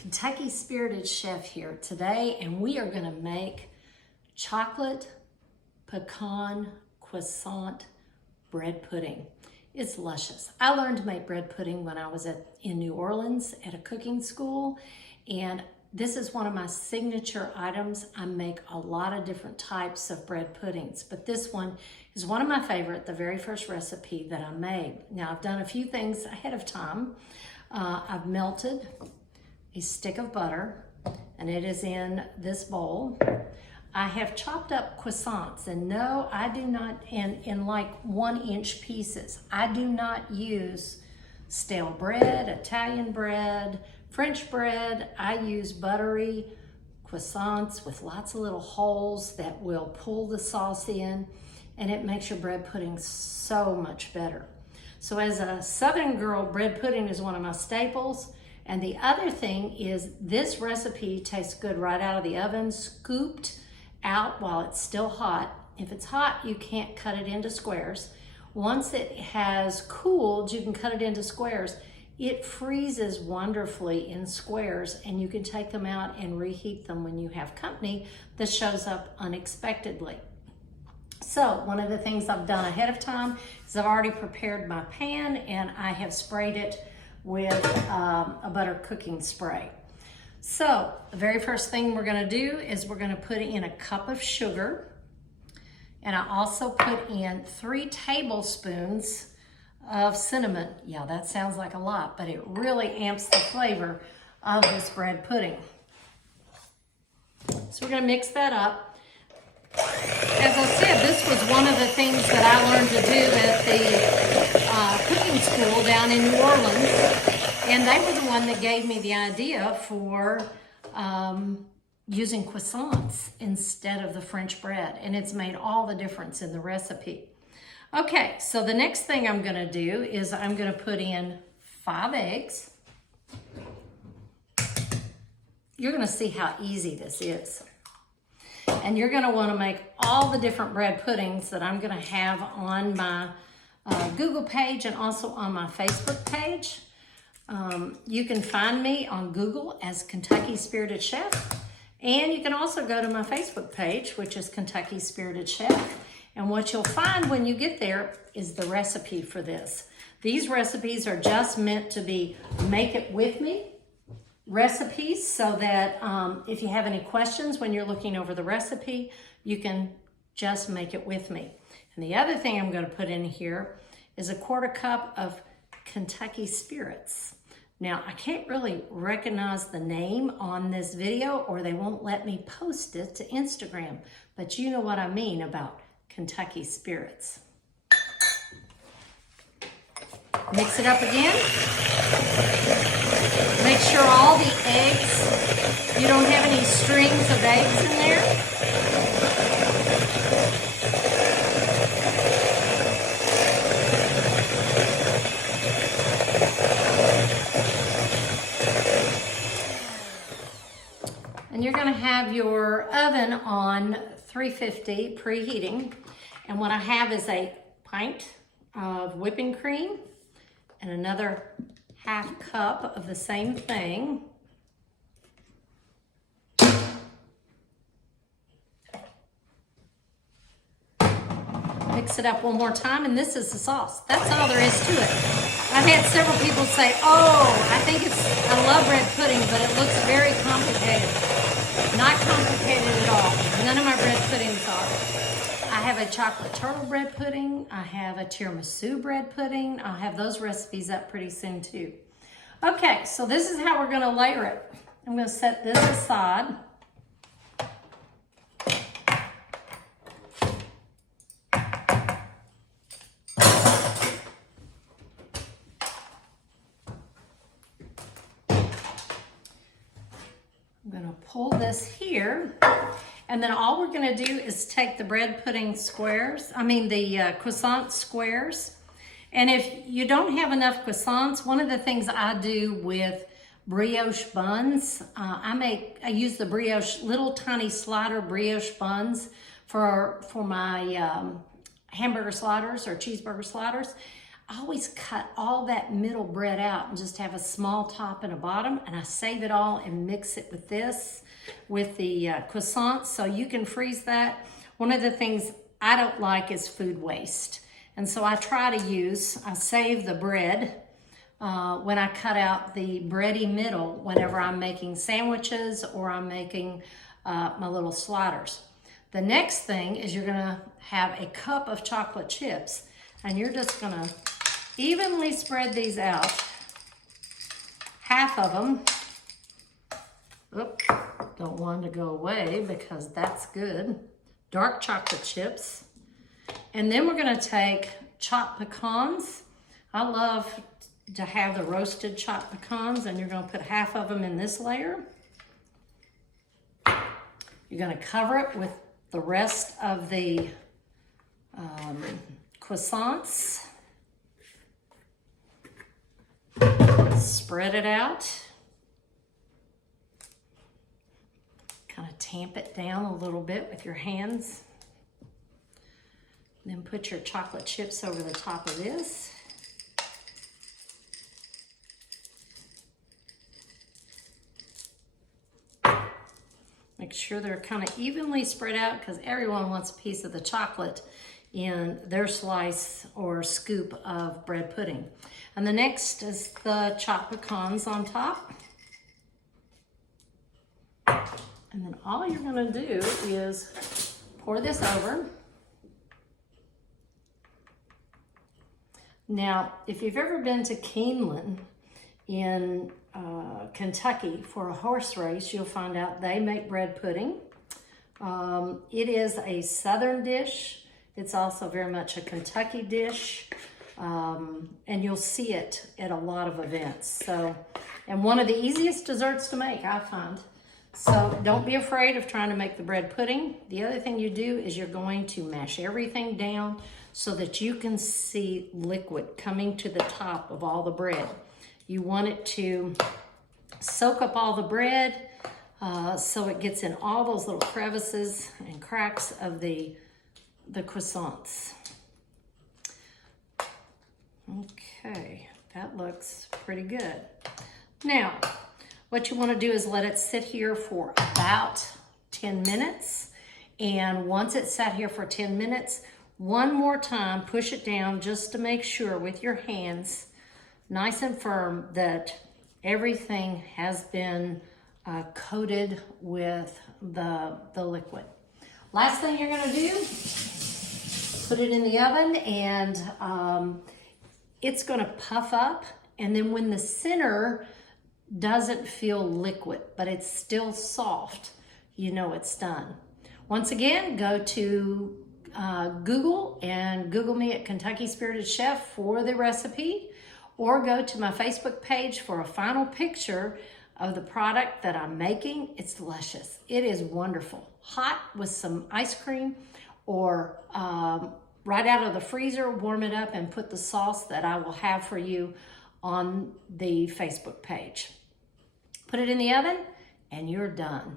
Kentucky Spirited Chef here today, and we are going to make chocolate pecan croissant bread pudding. It's luscious. I learned to make bread pudding when I was in New Orleans at a cooking school, and this is one of my signature items. I make a lot of different types of bread puddings, but this one is one of my favorite, the very first recipe that I made. Now, I've done a few things ahead of time. I've melted a stick of butter, and it is in this bowl. I have chopped up croissants, and no, I do not, in like 1-inch pieces. I do not use stale bread, Italian bread, French bread. I use buttery croissants with lots of little holes that will pull the sauce in, and it makes your bread pudding so much better. So as a Southern girl, bread pudding is one of my staples. And the other thing is this recipe tastes good right out of the oven, scooped out while it's still hot. If it's hot, you can't cut it into squares. Once it has cooled, you can cut it into squares. It freezes wonderfully in squares, and you can take them out and reheat them when you have company that shows up unexpectedly. So one of the things I've done ahead of time is I've already prepared my pan, and I have sprayed it with a butter cooking spray. So the very first thing we're gonna do is we're gonna put in a cup of sugar, and I also put in 3 tablespoons of cinnamon. Yeah, that sounds like a lot, but it really amps the flavor of this bread pudding. So we're gonna mix that up. As I said, this was one of the things that I learned to do at the cooking school down in New Orleans, and they were the one that gave me the idea for using croissants instead of the French bread, and it's made all the difference in the recipe. Okay, so the next thing I'm gonna do is I'm gonna put in 5 eggs. You're gonna see how easy this is. And you're gonna wanna make all the different bread puddings that I'm gonna have on my Google page and also on my Facebook page. You can find me on Google as Kentucky Spirited Chef, and you can also go to my Facebook page, which is Kentucky Spirited Chef. And what you'll find when you get there is the recipe for this. These recipes are just meant to be make it with me recipes, so that if you have any questions when you're looking over the recipe, you can just make it with me. And the other thing I'm going to put in here is a 1/4 cup of Kentucky Spirits. Now, I can't really recognize the name on this video, or they won't let me post it to Instagram, but you know what I mean about Kentucky Spirits. Mix it up again. Make sure all the eggs, you don't have any strings of eggs in there. And you're gonna have your oven on 350 preheating. And what I have is a pint of whipping cream and another 1/2 cup of the same thing. Mix it up one more time, and this is the sauce. That's all there is to it. I've had several people say, oh, I love bread pudding, but it looks very complicated. Not complicated at all. None of my bread puddings are. I have a chocolate turtle bread pudding. I have a tiramisu bread pudding. I'll have those recipes up pretty soon too. Okay, so this is how we're gonna layer it. I'm gonna set this aside. I'm gonna pull this here, and then all we're gonna do is take the bread pudding squares, the croissant squares. And if you don't have enough croissants, one of the things I do with brioche buns, I use the brioche, little tiny slider brioche buns for my hamburger sliders or cheeseburger sliders. I always cut all that middle bread out and just have a small top and a bottom, and I save it all and mix it with this, with the croissants, so you can freeze that. One of the things I don't like is food waste, and so I try to I save the bread when I cut out the bready middle whenever I'm making sandwiches or I'm making my little sliders. The next thing is you're gonna have a cup of chocolate chips, and you're just gonna evenly spread these out, half of them. Oop, don't want to go away because that's good. Dark chocolate chips. And then we're gonna take chopped pecans. I love to have the roasted chopped pecans, and you're gonna put half of them in this layer. You're gonna cover it with the rest of the croissants. Spread it out. Kind of tamp it down a little bit with your hands. Then put your chocolate chips over the top of this. Make sure they're kind of evenly spread out because everyone wants a piece of the chocolate in their slice or scoop of bread pudding. And the next is the chopped pecans on top. And then all you're gonna do is pour this over. Now, if you've ever been to Keeneland in Kentucky for a horse race, you'll find out they make bread pudding. It is a Southern dish. It's also very much a Kentucky dish. And you'll see it at a lot of events. So, and one of the easiest desserts to make, I find. So don't be afraid of trying to make the bread pudding. The other thing you do is you're going to mash everything down so that you can see liquid coming to the top of all the bread. You want it to soak up all the bread so it gets in all those little crevices and cracks of the croissants. Okay, that looks pretty good. Now, what you want to do is let it sit here for about 10 minutes. And once it's sat here for 10 minutes, one more time, push it down just to make sure with your hands, nice and firm, that everything has been coated with the liquid. Last thing you're gonna do, put it in the oven, and it's gonna puff up, and then when the center doesn't feel liquid, but it's still soft, you know it's done. Once again, go to Google and Google me at Kentucky Spirited Chef for the recipe, or go to my Facebook page for a final picture of the product that I'm making. It's delicious. It is wonderful. Hot with some ice cream, or right out of the freezer, warm it up and put the sauce that I will have for you on the Facebook page. Put it in the oven and you're done.